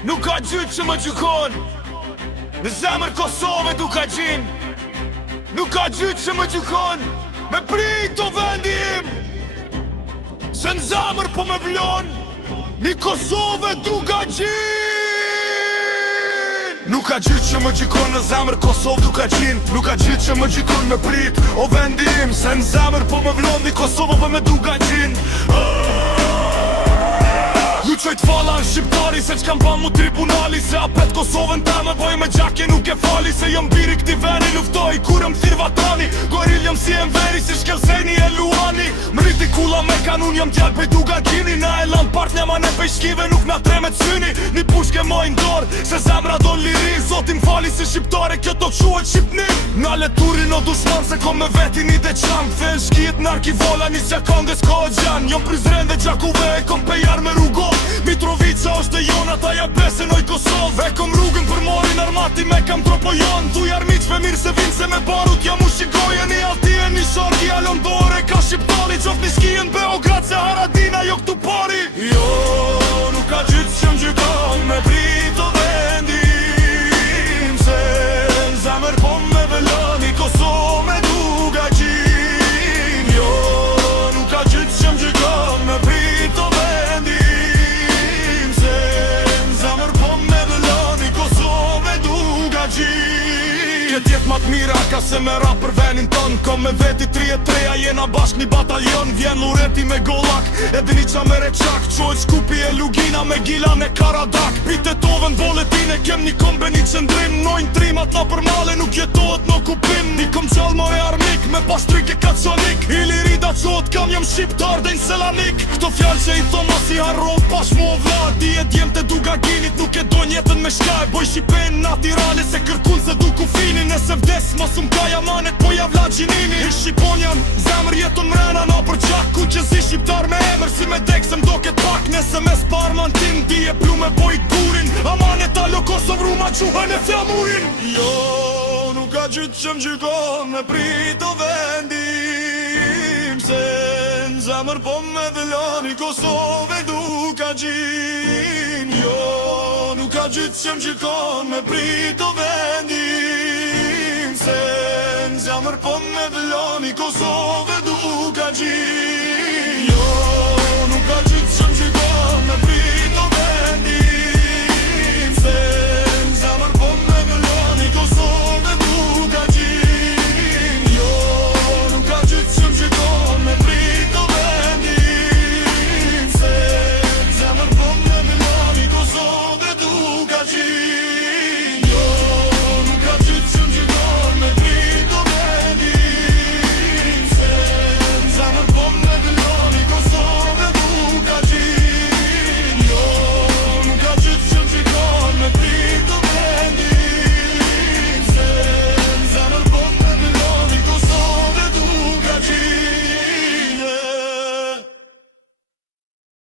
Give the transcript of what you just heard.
Nuk ka gjyq që më gjykon, në zemër Kosove du ka gjin. Nuk ka gjyq që më gjykon, me prit o vendi im, se në zemër po me vlon, një Kosove du ka gjin. Nuk ka gjyq që më gjykon, në zemër Kosovë du ka gjin. Nuk ka gjyq që më gjykon, me prit o vendi im, se në zemër po me vlon, një Kosove po me du ka gjin. Ju qojt falla në shqiptari, se q'kam ban mu tribunali, se apet Kosovën ta me boj me gjakje nuk e fali, se jom biri këti veni luftoj, kur jom thirë vatani, goril jom si enveri, si shkelseni e luani. Mriti kula me kanun, jom tjall pej duga gini, na e lan part njama ne pej shkive, nuk na tremet syni. Një pushke moj ndor, se zemra do liri, zotin fali si shqiptare, kjo do quhet Shqipni. Na leturin o dushman, se kom me vetin i dhe qam, fe shkijet në arkivola, një që kongës ko gjan. Jom prizren dhe gjakuve, e kom pejar me rrugo, Mitrovica është e jona, ta ja besen oj Kosovë. E kom rrugën për morin armati, me kam tropo jon. Thuj armiqve mirë se vinë, se me barut jam u shikoje. Një altije, një sharki, alon dore, ka shqiptali. Qof një skijen Beograd, se Haradina jo këtu pari. Jo, nuk ka gjyq që më gjykon, me prit o vendim, se në zemër po me velon, i Kosovë me du ka gjin. Jo, nuk ka gjyq që më gjykon, me prit o vendim, Këtë jetë mat mira ka se me rap për venin ton. Kom me veti 33, jena bashk një batalion. Vjen Lureti me Gollak, edhe një qa me Reçak. Qojt Shkupi e Lugina me Gilan e Karadak. Pitetovën boletine, kem një kombe një qëndrim. Nojnë trimat na për male, nuk jetohet në okupim. Një kom qall more armik, me pastrik e kaconik. Ilirida qot kam jom shqiptar dhe në Selanik. Këto fjall që i thoma si harrov pash mo vlad. Di e djem të duga ginit, nuk e do njetën me shkaj. Boj Shqipen natirale se kërkun se du kufini. Nëse vdes mos m'kaja manet po javla gjinini. I Shqipon jam, zemër jeton mrena na për gjak. Ku që si shqiptar me emër, si me dek se m'do ket pak. Nëse me sparman tim, di e plu me bojt burin. Amanet alo Kosovë ruma quhen e flamurin. Jo, nuk ka gjyq që m'gjykon, me prit o vendim, se në zemër po me vëllon, i Kosove du ka gjin. Jo, nuk ka gjyq që m'gjykon, me prit o vendim, se në zemër po me vëllon, i Kosove du ka gjin. Jo